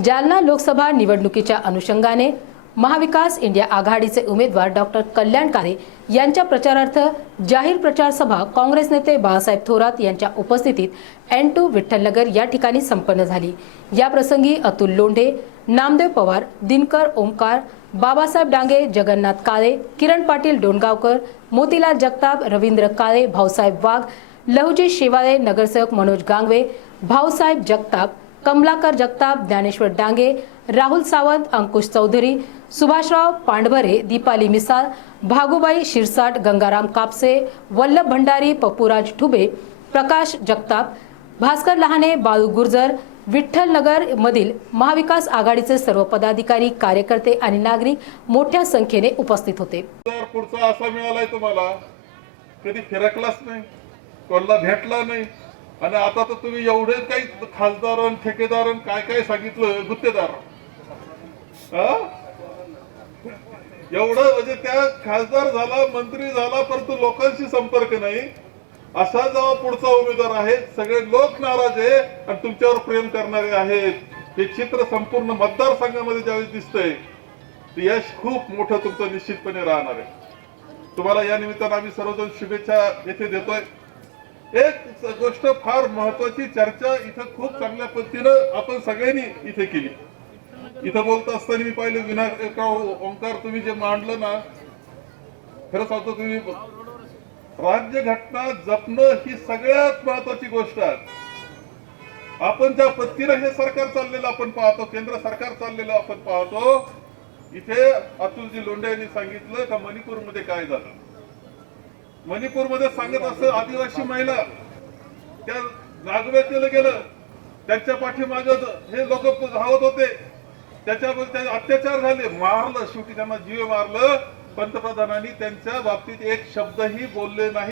जालना लोकसभा निवडणुकीच्या अनुषंगाने महाविकास इंडिया आघाडीचे उमेदवार डॉक्टर कल्याण काळे यांच्या प्रचारार्थ जाहीर प्रचार सभा काँग्रेस नेते बाळासाहेब थोरात यांच्या उपस्थितीत N2 विठ्ठलनगर या ठिकाणी संपन्न झाली। या प्रसंगी अतुल लोंढे, नामदेव पवार, दिनकर ओमकार, बाबासाहेब डांगे, जगन्नाथ काळे, किरण पाटील डोणगावकर, मोतीलाल जगताप, रवींद्र काळे, भाऊसाहेब वाघ, लहुजी शेवाळे, नगरसेवक मनोज गांगवे, भाऊसाहेब जगताप, कमलाकर जगताप, ज्ञानेश्वर डांगे, राहुल सावंत, अंकुश चौधरी, सुभाषराव पांडभरे, दीपाली मिसाळ, भागुबाई शिरसाट, गंगाराम कापसे, वल्लभ भंडारी, पप्पूराज ठुबे, प्रकाश जगताप, भास्कर लहाने, बाळू गुर्जर, विठ्ठलनगर मधील महाविकास आघाडीचे सर्व पदाधिकारी, कार्यकर्ते आणि नागरिक मोठ्या संख्येने उपस्थित होते। पुढचा असा मिळालाय तुम्हाला, कधी फिरकलाच नाही, कोणाला भेटला नाही, आणि आता तर तुम्ही एवढे काही खासदार ठेकेदार काय काय सांगितलं, गुत्तेदार एवढं, म्हणजे त्या खासदार झाला, मंत्री झाला, परंतु लोकांशी संपर्क नाही, असा जेव्हा पुढचा उमेदवार आहे, सगळे लोक नाराज आहे आणि तुमच्यावर प्रेम करणारे आहेत, हे चित्र संपूर्ण मतदारसंघामध्ये ज्यावेळेस दिसतंय, यश खूप मोठं तुमचं निश्चितपणे राहणार आहे। तुम्हाला या निमित्तानं आम्ही सर्वजण शुभेच्छा येथे देतोय। एक गोष्ट फार महत्वाची चर्चा इथं खूप चांगल्या पद्धतीनं आपण सगळ्यांनी इथे केली। इथं बोलत असताना मी पाहिलं, विनायकराव ओंकार, तुम्ही जे मांडलं ना, खरं सांगतो, तुम्ही राज्यघटना जपणं ही सगळ्यात महत्वाची गोष्ट आहे। आपण ज्या पद्धतीनं हे सरकार चाललेलं आपण पाहतो, केंद्र सरकार चाललेलं आपण पाहतो, इथे अतुलजी लोंढे यांनी सांगितलं का मणिपूरमध्ये काय झालं। मणिपूरमध्ये सांगत असं, आदिवासी महिला त्या नागवेतीला गेलं, त्यांच्या पाठीमागे हे लोक धावत होते, त्याच्याबद्दल अत्याचार झाले, मारलं, शेवटी त्यांना जीव मारलं। पंतप्रधानांनी त्यांच्या बाबतीत एक शब्दही बोलले नाही।